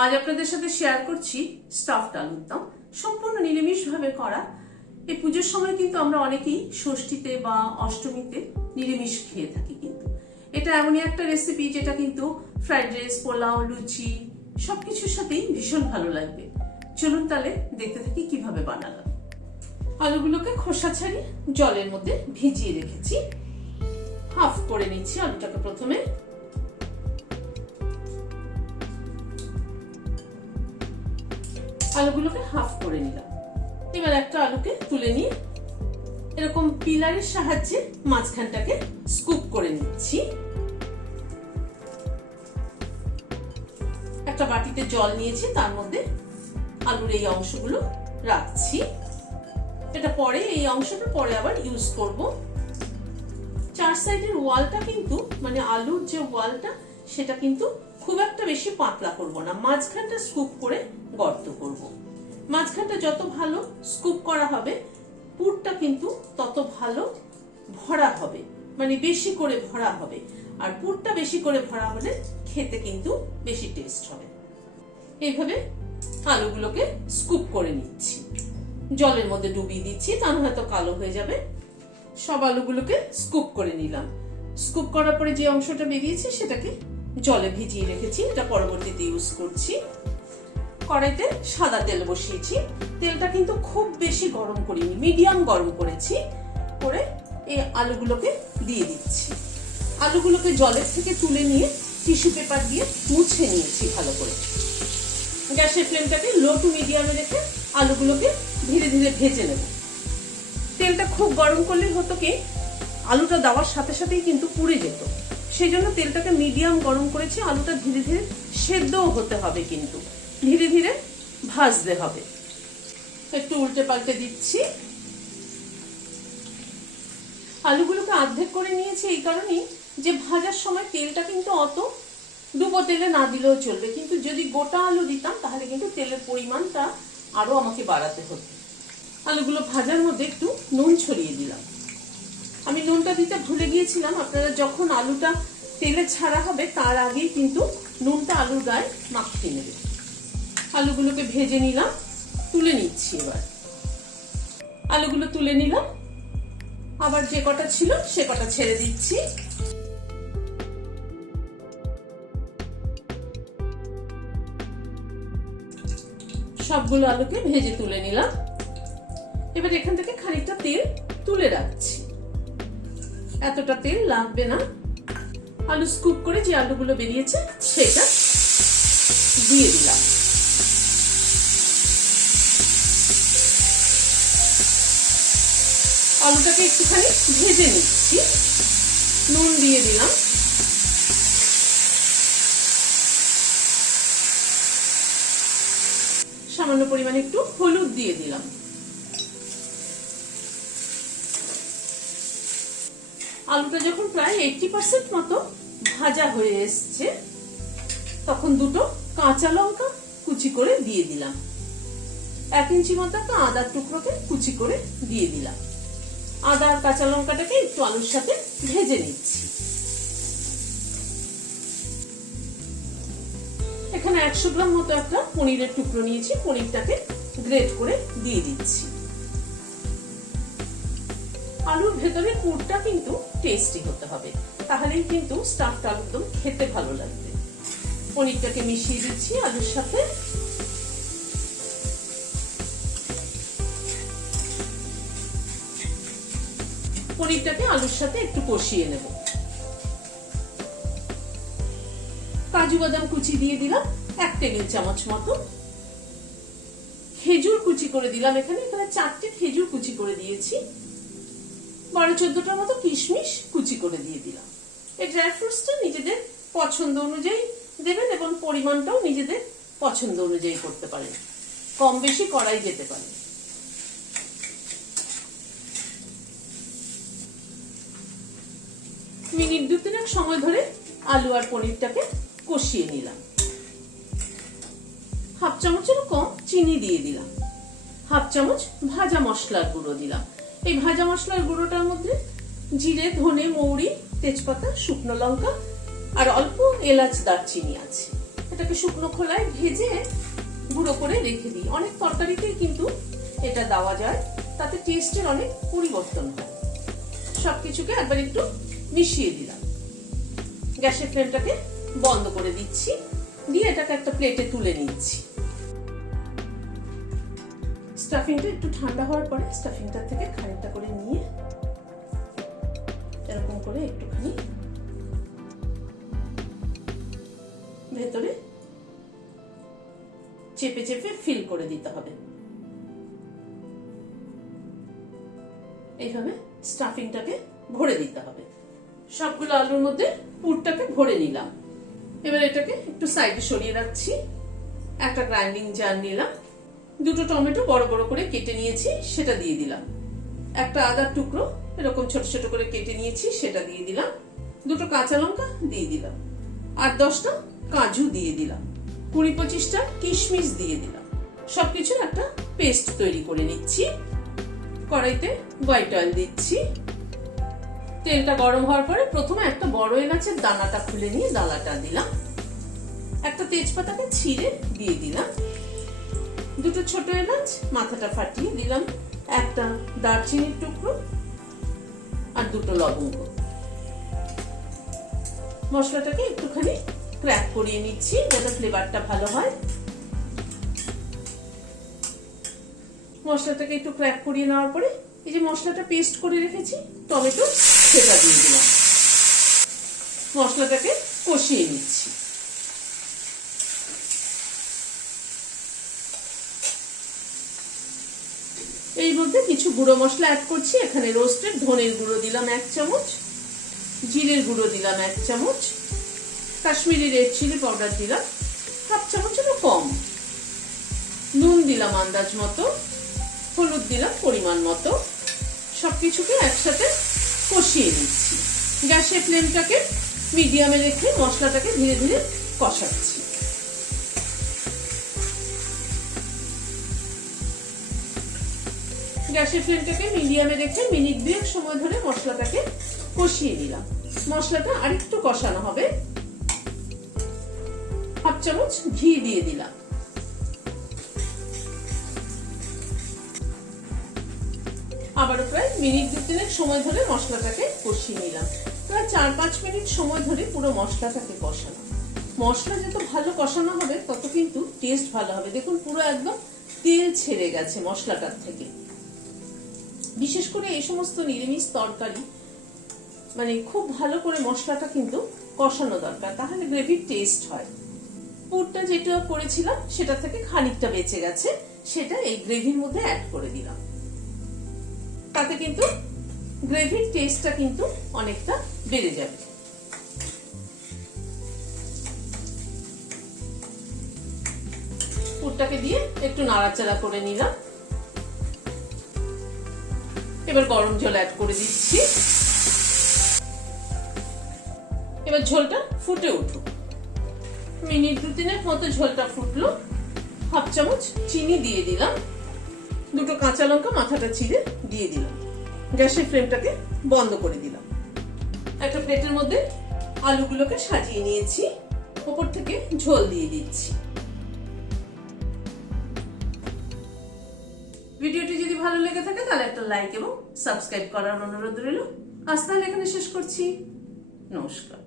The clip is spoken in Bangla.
আজ আপনাদের সাথে শেয়ার করছি স্টাফড আলুর দম, সম্পূর্ণ নিরামিষ ভাবে করা। এই পুজোর সময় কিন্তু আমরা অনেকেই ষষ্ঠীতে বা অষ্টমীতে নিরামিষ খেয়ে থাকি, কিন্তু এটা এমনই একটা রেসিপি যেটা কিন্তু ফ্রাইড রাইস, পোলাও, লুচি সবকিছুর সাথেই ভীষণ ভালো লাগবে। চলুন তাহলে দেখতে থাকি কিভাবে বানালাম। আলুগুলোকে খোসা ছাড়িয়ে জলের মধ্যে ভিজিয়ে রেখেছি। হাফ করে নিচ্ছি আলুটাকে। প্রথমে আলুগুলোকে হাফ করে নিলাম। এবার একটা আলুকে তুলে নিয়ে এরকম পিলারের সাহায্যে মাঝখানটাকে স্কুপ করে নিচ্ছি। একটা বাটিতে জল নিয়েছি, তার মধ্যে আলুর এই অংশগুলো রাখছি। এটা পরে, এই অংশটা পরে আবার ইউজ করব। চার সাইডের ওয়ালটা কিন্তু, মানে আলুর যে ওয়ালটা, সেটা কিন্তু খুব একটা বেশি পাতলা করব না, মাঝখানটা স্কুপ করে গর্ত করব। মাঝখানটা যত ভালো স্কুপ করা হবে, পুরটা কিন্তু তত ভালো ভরা হবে, মানে বেশি করে ভরা হবে। আর পুরটা বেশি করে ভরা হলে খেতে কিন্তু বেশি টেস্ট হবে। এইভাবে আলুগুলোকে স্কুপ করে নিচ্ছি, জলের মধ্যে ডুবিয়ে দিচ্ছি, তা না হয়তো কালো হয়ে যাবে। সব আলুগুলোকে স্কুপ করে নিলাম। স্কুপ করার পরে যে অংশটা বেরিয়েছে সেটাকে জলে ভিজিয়ে রেখেছি, এটা পরবর্তীতে ইউজ করছি। কড়াইতে সাদা তেল বসিয়েছি। তেলটা কিন্তু খুব বেশি গরম করিনি, মিডিয়াম গরম করেছি। করে এই আলুগুলোকে দিয়ে দিচ্ছি। আলুগুলোকে জলের থেকে তুলে নিয়ে টিস্যু পেপার দিয়ে মুছে নিয়েছি ভালো করে। গ্যাসের ফ্লেমটাকে লো টু মিডিয়ামে রেখে আলুগুলোকে ধীরে ধীরে ভেজে নেব। তেলটা খুব গরম করলে হতো কি, আলুটা দেওয়ার সাথে সাথেই কিন্তু পুড়ে যেত। সেই জন্য তেলটাকে মিডিয়াম গরম করেছি। আলুটা ধীরে ধীরে সেদ্ধও হতে হবে, কিন্তু ধীরে ধীরে ভাজতে হবে। একটু উল্টে পাল্টে দিচ্ছি। আলুগুলোকে অর্ধেক করে নিয়েছি এই কারণেই যে ভাজার সময় তেলটা কিন্তু অত ডুবো তেলে না দিলেও চলবে, কিন্তু যদি গোটা আলু দিতাম তাহলে কিন্তু তেলের পরিমাণটা আরো আমাকে বাড়াতে হতো। আলুগুলো ভাজার মধ্যে একটু নুন ছড়িয়ে দিলাম। আমি নুনটা দিতে ভুলে গিয়েছিলাম। আপনারা যখন আলুটা তেলে ছাড়া হবে তার আগেই কিন্তু নুনটা আলুর গায়ে মাখিয়ে নেবে। আলুগুলোকে ভেজে নিলাম, তুলে নিচ্ছি। এবার আলুগুলো তুলে নিলাম, আবার যে কটা ছিল সে কটা ছেড়ে দিচ্ছি। সবগুলো আলুকে ভেজে তুলে নিলাম। এবার এখান থেকে খানিকটা তেল তুলে রাখছি, এতটা তেল লাগবে না। আলু স্কুপ করে যে আলুগুলো বেরিয়েছে সেটা দিয়ে দিলাম। আলুটাকে একটুখানি ভেজে নিচ্ছি। নুন দিয়ে দিলাম। সামান্য পরিমাণে একটু হলুদ দিয়ে দিলাম। আলুটা যখন প্রায় 80% মতো ভাজা হয়ে এসছে, তখন দুটো কাঁচা লঙ্কা কুচি করে দিয়ে দিলাম। 1 ইঞ্চি মতো একটা আদার টুকরোকে কুচি করে দিয়ে দিলাম। আদা আর কাঁচা লঙ্কাটাকে একটু আলুর সাথে ভেজে নিচ্ছি। এখানে 100 গ্রাম মতো একটা পনিরের টুকরো নিয়েছি, পনিরটাকে গ্রেট করে দিয়ে দিচ্ছি। আলুর ভেতরে পুরটা কিন্তু টেস্টি হতে হবে, তাহলেই কিন্তু স্টাফড আলুর দম খেতে ভালো লাগবে। পনিরটাকে মিশিয়ে দিচ্ছি আলুর সাথে। পনিরটাকে আলুর সাথে একটু কষিয়ে নেব। কাজু বাদাম কুচি দিয়ে দিলাম 1 টেবিল চামচ মতো। খেজুর কুচি করে দিলাম। এখানে 4টে খেজুর কুচি করে দিয়েছি। 12-14টার মতো কিশমিশ কুচি করে দিয়ে দিলাম। এই ড্রাই ফ্রুটসটা নিজেদের পছন্দ অনুযায়ী দেবেন এবং পরিমাণটাও নিজেদের পছন্দ অনুযায়ী করতে পারেন, কম বেশি করাই যেতে পারে। মিনিট 2-3 সময় ধরে আলু আর পনিরটাকে কষিয়ে নিলাম। হাফ চামচেরও কম চিনি দিয়ে দিলাম। হাফ চামচ ভাজা মশলার গুঁড়ো দিলাম। এই ভাজা মশলার গুঁড়োটার মধ্যে জিরে, ধনে, মৌরি, তেজপাতা, শুকনো লঙ্কা আর অল্প এলাচ, দারচিনি আছে। এটা এটাকে শুকনো খোলায় ভেজে গুঁড়ো করে রেখে দিই। অনেক তরকারিতেই কিন্তু এটা দেওয়া যায়, তাতে টেস্টের অনেক পরিবর্তন হয়। সবকিছুকে একবার একটু মিশিয়ে দিলাম। গ্যাসের ফ্লেমটাকে বন্ধ করে দিচ্ছি, দিয়ে এটাকে একটা প্লেটে তুলে নিচ্ছি। স্টাফিংটা একটু ঠান্ডা হওয়ার পরে স্টাফিংটা থেকে খানিকটা করে নিয়ে এরকম করে একটুখানি ভেতরে চেপে চেপে ফিল করে দিতে হবে। এইভাবে স্টাফিংটাকে ভরে দিতে হবে। সবগুলো আলুর মধ্যে পুরটাকে ভরে নিলাম। এবার এটাকে একটু সাইডে সরিয়ে রাখছি। একটা গ্রাইন্ডিং জার নিলাম, দুটো টমেটো বড় বড় করে কেটে নিয়েছি সেটা দিয়ে দিলাম। একটা আদার টুকরো এরকম ছোট ছোট করে কেটে নিয়েছি সেটা দিয়ে দিলাম। দুটো কাঁচা লঙ্কা দিয়ে দিলাম। 8-10টা কাজু দিয়ে দিলাম। 20-25টা কিশমিশ দিয়ে দিলাম। সবকিছুর একটা পেস্ট তৈরি করে নিচ্ছি। কড়াইতে হোয়াইট অয়েল দিচ্ছি। তেলটা গরম হওয়ার পরে প্রথমে একটা বড় এলাচের দানাটা খুলে নিয়ে দানাটা দিলাম। একটা তেজপাতাকে ছিঁড়ে দিয়ে দিলাম। দুটো ছোট এলাচ মাথাটা ফাটিয়ে দিলাম। একটা দারচিনির টুকরো আর দুটো লবঙ্গ। মশলাটাকে একটুখানি ক্র্যাক করিয়ে নিচ্ছি যাতে ফ্লেভারটা ভালো হয়। মশলাটাকে একটু ক্র্যাক করিয়ে নেওয়ার পরে এই যে মশলাটা পেস্ট করে রেখেছি টমেটো, সেটা দিয়ে দিলাম। মশলাটাকে কষিয়ে নিচ্ছি। এর মধ্যে কিছু গুঁড়ো মশলা অ্যাড করছি। এখানে রোস্টেড ধনের গুঁড়ো দিলাম 1 চামচ, জিরের গুঁড়ো দিলাম 1 চামচ, কাশ্মীরি রেড চিলি পাউডার দিলাম 1/2 চামচেরও কম, নুন দিলাম আন্দাজ মতো, হলুদ দিলাম পরিমাণ মতো। সবকিছুকে একসাথে কষিয়ে নিচ্ছি। গ্যাসের ফ্লেমটাকে মিডিয়ামে রেখে মশলাটাকে ধীরে ধীরে কষাচ্ছি। গ্যাসের ফ্লেমটাকে মিডিয়ামে রেখে মিনিট 2 সময় ধরে মশলাটাকে কষিয়ে নিলাম। মশলাটা আরেকটু কষানো হবে। 1/2 চামচ ঘি দিয়ে দিলাম। আবারও প্রায় মিনিট 2-3 সময় ধরে মশলাটাকে কষিয়ে নিলাম। প্রায় 4-5 মিনিট সময় ধরে পুরো মশলাটাকে কষানো। মশলা যত ভালো কষানো হবে তত কিন্তু টেস্ট ভালো হবে। দেখুন পুরো একদম তেল ছেড়ে গেছে মশলাটার থেকে। বিশেষ করে এই সমস্ত নিরামিষ তরকারি মানে খুব ভালো করে মশলাটা কিন্তু কষানো দরকার, তাহলে গ্রেভির টেস্ট হয়। পুরটা যেটা করেছিলাম সেটা থেকে খানিকটা বেঁচে গেছে, সেটা এই গ্রেভির মধ্যে অ্যাড করে দিলাম। তাতে কিন্তু গ্রেভির টেস্টটা কিন্তু অনেকটা বেড়ে যাবে। পুরটাকে দিয়ে একটু নাড়াচাড়া করে নিলাম। এবার গরম জল অ্যাড করে দিচ্ছি। এবার ঝোলটা ফুটে উঠুক। মিনিট 2-3 মতো ঝোলটা ফুটলো। 1/2 চামচ চিনি দিয়ে দিলাম। দুটো কাঁচা লঙ্কা মাথাটা ছিঁড়ে দিয়ে দিলাম। গ্যাসের ফ্লেমটাকে বন্ধ করে দিলাম। একটা প্লেটের মধ্যে আলুগুলোকে সাজিয়ে নিয়েছি, উপর থেকে ঝোল দিয়ে দিচ্ছি। ভিডিওটি যদি ভালো লেগে থাকে তাহলে একটা লাইক এবং সাবস্ক্রাইব করার অনুরোধ রইল। আজ তাহলে এখানে শেষ করছি। নমস্কার।